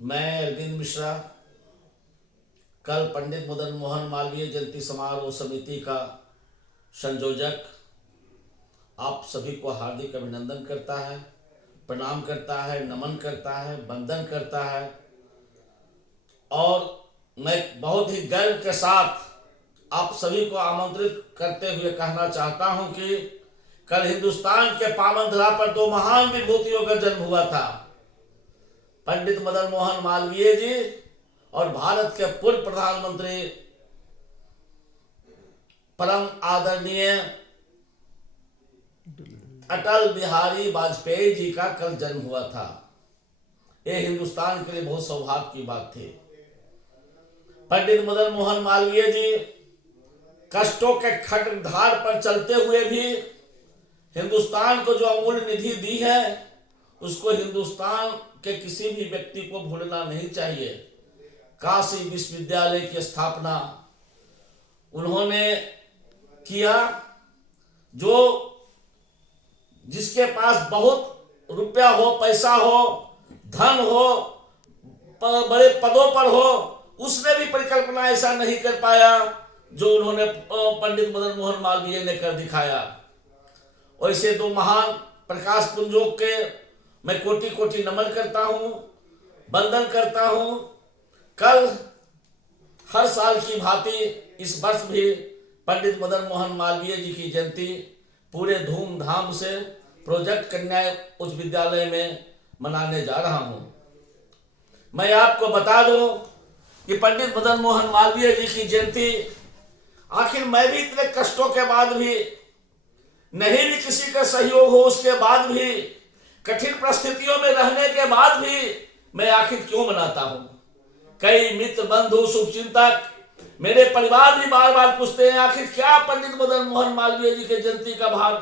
मैं अरविंद मिश्रा कल पंडित मदन मोहन मालवीय जयंती समारोह समिति का संयोजक आप सभी को हार्दिक अभिनंदन करता है, प्रणाम करता है, नमन करता है, वंदन करता है। और मैं बहुत ही गर्व के साथ आप सभी को आमंत्रित करते हुए कहना चाहता हूं कि कल हिंदुस्तान के पावन धरा पर दो महान विभूतियों का जन्म हुआ था, पंडित मदन मोहन मालवीय जी और भारत के पूर्व प्रधानमंत्री परम आदरणीय अटल बिहारी वाजपेयी जी का कल जन्म हुआ था। ये हिंदुस्तान के लिए बहुत सौभाग्य की बात थी। पंडित मदन मोहन मालवीय जी कष्टों के खड्गधार पर चलते हुए भी हिंदुस्तान को जो अमूल्य निधि दी है उसको हिंदुस्तान के किसी भी व्यक्ति को भूलना नहीं चाहिए। काशी विश्वविद्यालय की स्थापना उन्होंने किया। जो जिसके पास बहुत रुपया हो, पैसा हो, धन हो, बड़े पदों पर हो, उसने भी परिकल्पना ऐसा नहीं कर पाया जो उन्होंने पंडित मदन मोहन मालवीय ने कर दिखाया। वैसे दो महान प्रकाश पुंजों के मैं कोटि कोटि नमन करता हूं, वंदन करता हूं। कल हर साल की भांति इस वर्ष भी पंडित मदन मोहन मालवीय जी की जयंती पूरे धूमधाम से प्रोजेक्ट कन्या उच्च विद्यालय में मनाने जा रहा हूं। मैं आपको बता दूं कि पंडित मदन मोहन मालवीय जी की जयंती आखिर मैं भी इतने कष्टों के बाद भी, नहीं भी किसी का सहयोग हो उसके बाद भी, कठिन परिस्थितियों में रहने के बाद भी मैं आखिर क्यों मनाता हूं। कई मित्र, बंधु, शुभचिंतक, मेरे परिवार भी बार बार पूछते हैं आखिर क्या पंडित मदन मोहन मालवीय जी के जयंती का भाग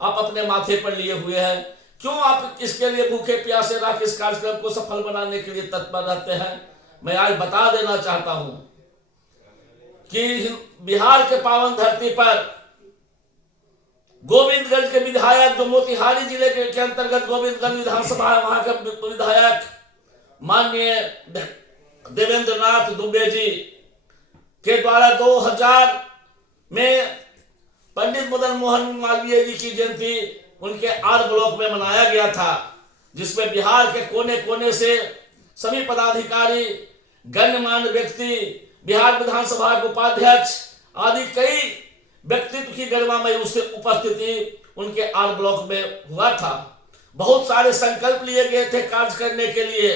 आप अपने माथे पर लिए हुए हैं, क्यों आप इसके लिए भूखे प्यासे रह के इस कार्यक्रम को सफल बनाने के लिए तत्पर रहते हैं। मैं आज बता देना चाहता हूं कि बिहार के पावन धरती पर गोविंदगंज के विधायक, जो मोतिहारी जिले के अंतर्गत गोविंदगंज विधानसभा है, वहां के विधायक माननीय देवेंद्र नाथ दुबे जी के द्वारा 2000 में पंडित मदन मोहन मालवीय जी की जयंती उनके आर ब्लॉक में मनाया गया था, जिसमें बिहार के कोने कोने से सभी पदाधिकारी, गणमान्य व्यक्ति, बिहार विधानसभा के उपाध्यक्ष आदि कई व्यक्तित्व की गरिमामय उससे उपस्थिति उनके आर ब्लॉक में हुआ था। बहुत सारे संकल्प लिए गए थे कार्य करने के लिए,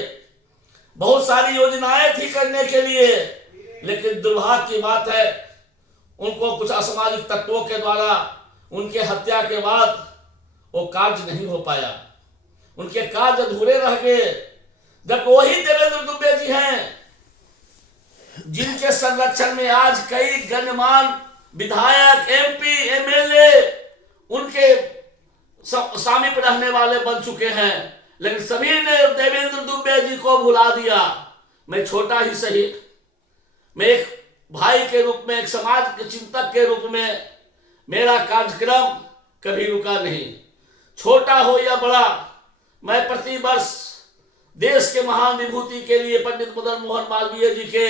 बहुत सारी योजनाएं थी करने के लिए, लेकिन दुर्भाग्य की बात है उनको कुछ असामाजिक तत्वों के द्वारा उनके हत्या के बाद वो कार्य नहीं हो पाया, उनके कार्य अधूरे रह गए। जब वही देवेंद्र दुबे जी हैं जिनके संरक्षण में आज कई गणमान्य विधायक, एमपी, एमएलए उनके सामीप रहने वाले बन चुके हैं, लेकिन सभी ने देवेंद्र दुबे जी को भुला दिया। मैं छोटा ही सही, मैं एक भाई के रूप में, एक समाज के चिंतक के रूप में मेरा कार्यक्रम कभी रुका नहीं। छोटा हो या बड़ा, मैं प्रति वर्ष देश के महान विभूति के लिए, पंडित मदन मोहन मालवीय जी के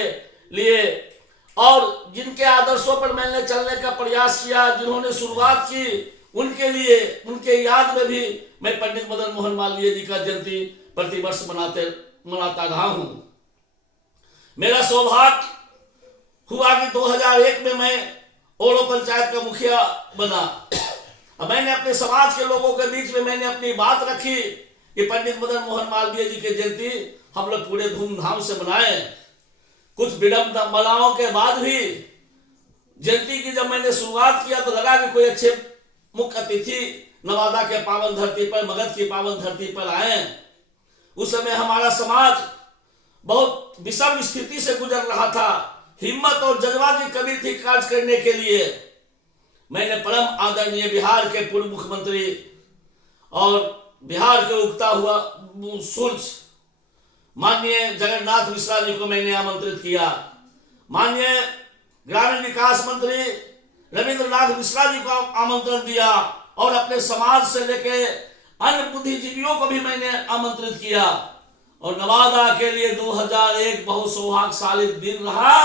लिए और जिनके आदर्शों पर मैंने चलने का प्रयास किया, जिन्होंने शुरुआत की, उनके लिए, उनके याद में भी मैं पंडित मदन मोहन मालवीय जी का जयंती प्रतिवर्ष मनाता रहा हूं। मेरा सौभाग्य हुआ कि 2001 में मैं ओलो पंचायत का मुखिया बना। अब मैंने अपने समाज के लोगों के बीच में मैंने अपनी बात रखी कि पंडित मदन मोहन मालवीय जी की जयंती हम लोग पूरे धूमधाम से मनाएं। कुछ विडंबनाओं के बाद भी जयंती की जब मैंने शुरुआत किया तो लगा कि कोई अच्छे मुख्य अतिथि नवादा के पावन धरती पर, मगध की पावन धरती पर आए। उस समय हमारा समाज बहुत विषम स्थिति से गुजर रहा था, हिम्मत और जज्बा की कमी थी कार्य करने के लिए। मैंने परम आदरणीय बिहार के पूर्व मुख्यमंत्री और बिहार के उगता हुआ सूर्य माननीय जगन्नाथ मिश्रा जी को मैंने आमंत्रित किया। माननीय ग्रामीण विकास मंत्री रविंद्रनाथ मिश्रा जी को आमंत्रण दिया और अपने समाज से लेकर अन्य बुद्धिजीवियों को भी मैंने आमंत्रित किया और नवादा के लिए 2001 बहुत सौभाग्यशाली दिन रहा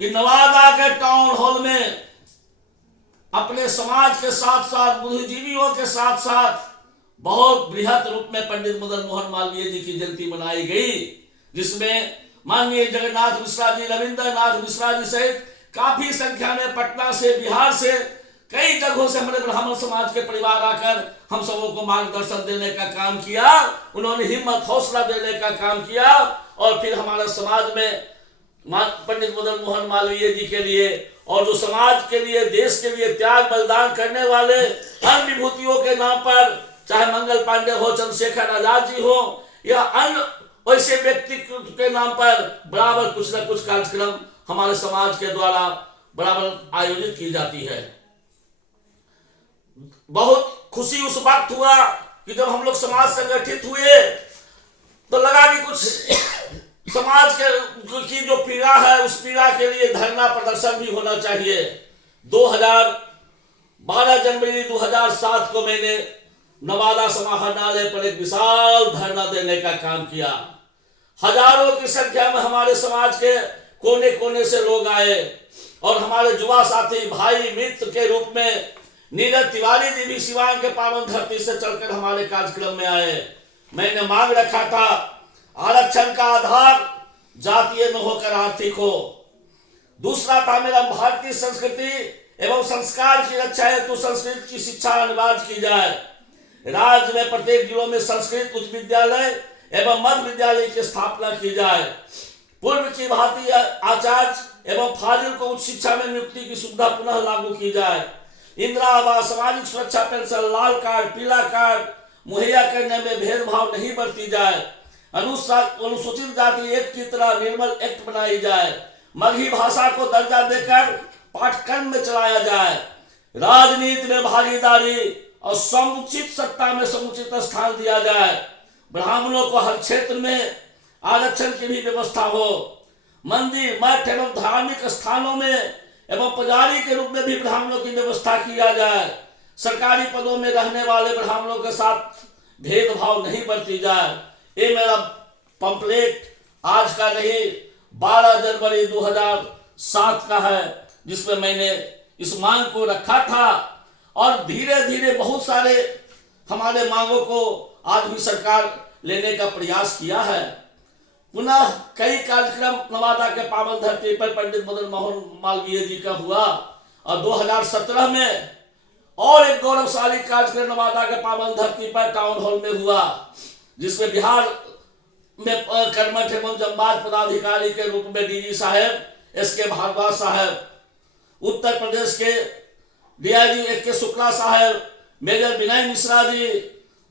कि नवादा के टाउन हॉल में अपने समाज के साथ साथ बुद्धिजीवियों के साथ साथ बहुत बृहद रूप में पंडित मदन मोहन मालवीय जी की जयंती मनाई गई, जिसमें माननीय जगन्नाथ मिश्रा जी, रविंद्र नाथ मिश्रा जी सहित काफी संख्या में पटना से, बिहार से, कई जगहों से हमारे ब्राह्मण समाज के परिवार आकर हम सबों को मार्गदर्शन देने का काम किया। उन्होंने हिम्मत हौसला देने का काम किया और फिर हमारे समाज में पंडित मदन मोहन मालवीय जी के लिए और जो समाज के लिए, देश के लिए त्याग बलिदान करने वाले अन्य विभूतियों के नाम पर, चाहे मंगल पांडे हो, चंद्रशेखर आजाद जी हो या अन्य वैसे व्यक्ति के नाम पर बराबर कुछ न कुछ कार्यक्रम हमारे समाज के द्वारा बराबर आयोजित की जाती है। बहुत खुशी उस वक्त हुआ कि जब हम लोग समाज संगठित हुए तो लगा कि कुछ समाज के की जो पीड़ा है उस पीड़ा के लिए धरना प्रदर्शन भी होना चाहिए। 12 जनवरी 2007 को मैंने नवादा समाहरणालय पर एक विशाल धरना देने का काम किया। हजारों की संख्या में हमारे समाज के कोने कोने से लोग आए और हमारे युवा साथी, भाई, मित्र के रूप में नीरज तिवारी जी भी सिवान के पावन धरती से चलकर हमारे कार्यक्रम में आए। मैंने मांग रखा था आरक्षण का आधार जातीय न होकर आर्थिक हो। दूसरा था मेरा भारतीय संस्कृति एवं संस्कार की रक्षा हेतु संस्कृत की शिक्षा अनिवार्य की जाए। राज्य में प्रत्येक जिलों में संस्कृत उच्च विद्यालय एवं मध्य विद्यालय की स्थापना की जाए। पूर्व की भांति आचार्य एवं फाजिल को उच्च शिक्षा में नियुक्ति की सुविधा पुनः लागू की जाए। इंदिरा आवास, सामाजिक सुरक्षा पेंशन, लाल कार्ड, पीला कार्ड मुहैया करने में भेदभाव नहीं बरती जाए। अनुसूचित जाति एक्ट की तरह निर्मल एक्ट बनाई जाए। मगही भाषा को दर्जा देकर पाठ्यक्रम में चलाया जाए। राजनीति में भागीदारी और समुचित सत्ता में समुचित स्थान दिया जाए। ब्राह्मणों को हर क्षेत्र में आरक्षण की भी व्यवस्था हो। मंदिर, मठ एवं धार्मिक स्थानों में एवं पुजारी के रूप में भी ब्राह्मणों की व्यवस्था किया जाए। सरकारी पदों में रहने वाले ब्राह्मणों के साथ भेदभाव नहीं बरती जाए। ये मेरा पंपलेट आज का नहीं 12 जनवरी 2007 का है, जिसमें मैंने इस मांग को रखा था और धीरे धीरे बहुत सारे हमारे मांगों को आज भी सरकार लेने का प्रयास किया है। पुनः कई कार्यक्रम नवादा के पावन धरती पर पंडित मदन मोहन मालवीय जी का हुआ और 2017 में और एक गौरवशाली कार्यक्रम नवादा के पावन धरती पर टाउन हॉल में हुआ, जिसमें बिहार में कर्मठ एवं जमबाज पदाधिकारी के रूप में डीजी साहब एस.के. भारद्वाज साहब, उत्तर प्रदेश के डीआईजी एस.के. शुक्ला साहब, मेजर विनय मिश्रा जी,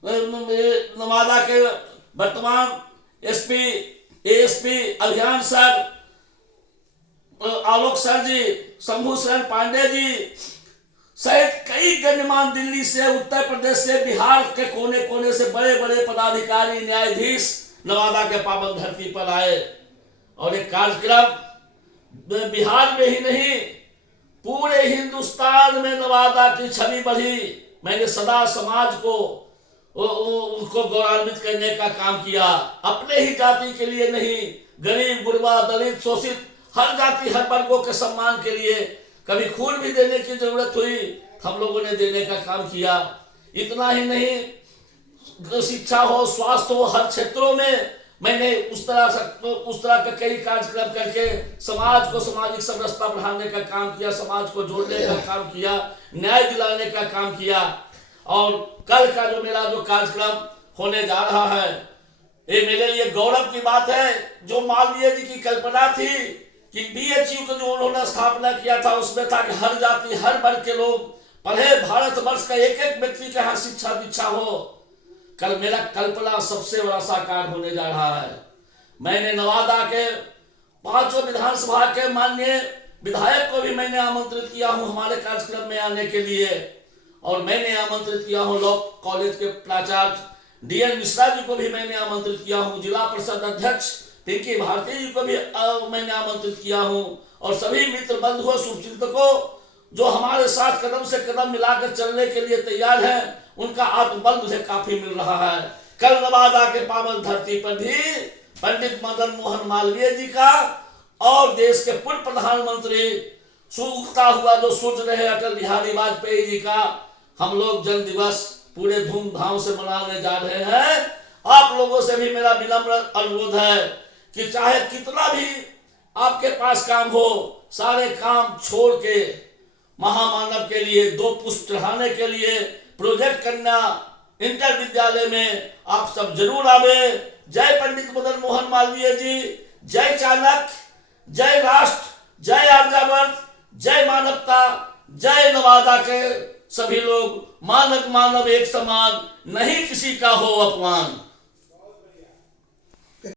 नवादा के वर्तमान एसपी एएसपी अभियान सर, आलोक सर जी, शंभू शरण पांडे जी सहित कई गण्यमान दिल्ली से, उत्तर प्रदेश से, बिहार के कोने कोने से बड़े बड़े पदाधिकारी, न्यायाधीश नवादा के पावन धरती पर आए और एक कार्यक्रम बिहार में ही नहीं पूरे हिंदुस्तान में नवादा की छवि बढ़ी। मैंने सदा समाज को उसको गौरवान्वित करने का काम किया। अपने ही जाति के लिए नहीं, गरीब, गुरबा, दलित, शोषित हर जाति हर वर्गों के सम्मान के लिए कभी खून भी देने की जरूरत हुई हम लोगों ने देने का काम किया। इतना ही नहीं, शिक्षा हो, स्वास्थ्य हो, हर क्षेत्रों में मैंने उस तरह के कई कार्यक्रम करके समाज को सामाजिक समरसता बढ़ाने का काम किया, समाज को जोड़ने का काम किया, न्याय दिलाने का काम किया। और कल का जो मेरा जो कार्यक्रम होने जा रहा है, ये मेरे लिए गौरव की बात है। जो मालवीय जी की कल्पना थी कि बीएचयू को जो उन्होंने स्थापना किया था, उसमें था कि हर जाति हर वर्ग के लोग पढ़े, भारत वर्ष का एक एक व्यक्ति के यहाँ शिक्षा दीक्षा हो। कल मेरा कल्पना सबसे बड़ा साकार होने जा रहा है। मैंने नवादा के 5 विधानसभा के माननीय विधायक को भी मैंने आमंत्रित किया हूं हमारे कार्यक्रम में आने के लिए, और मैंने आमंत्रित किया हूं लॉ कॉलेज के प्राचार्य डीएन मिश्रा जी को भी मैंने आमंत्रित किया हूं, जिला परिषद अध्यक्ष पिंकी भारती जी को भी मैंने आमंत्रित किया हूं, और सभी मित्र बंधुओं, शुभचिंतकों जो हमारे साथ कदम से कदम मिलाकर चलने के लिए तैयार हैं, उनका आत्मबल मुझे काफी मिल रहा है कल नवादा के पावन धरती पर भी पंडित मदन मोहन मालवीय जी का और देश के पूर्व प्रधानमंत्री उगता हुआ जो सूर्य रहे अटल बिहारी वाजपेयी जी का हम लोग जन्म दिवस पूरे धूमधाम से मनाने जा रहे हैं। आप लोगों से भी मेरा विनम्र अनुरोध है कि चाहे कितना भी आपके पास काम हो, सारे काम छोड़ के महामानव के लिए 2 पुष्प चढ़ाने के लिए प्रोजेक्ट करना इंटर विद्यालय में आप सब जरूर आवे। जय पंडित मदन मोहन मालवीय जी, जय चाणक्य, जय राष्ट्र, जय आर्यावर्त, जय मानवता, जय नवादा के सभी लोग। मानव मानव एक समान, नहीं किसी का हो अपमान।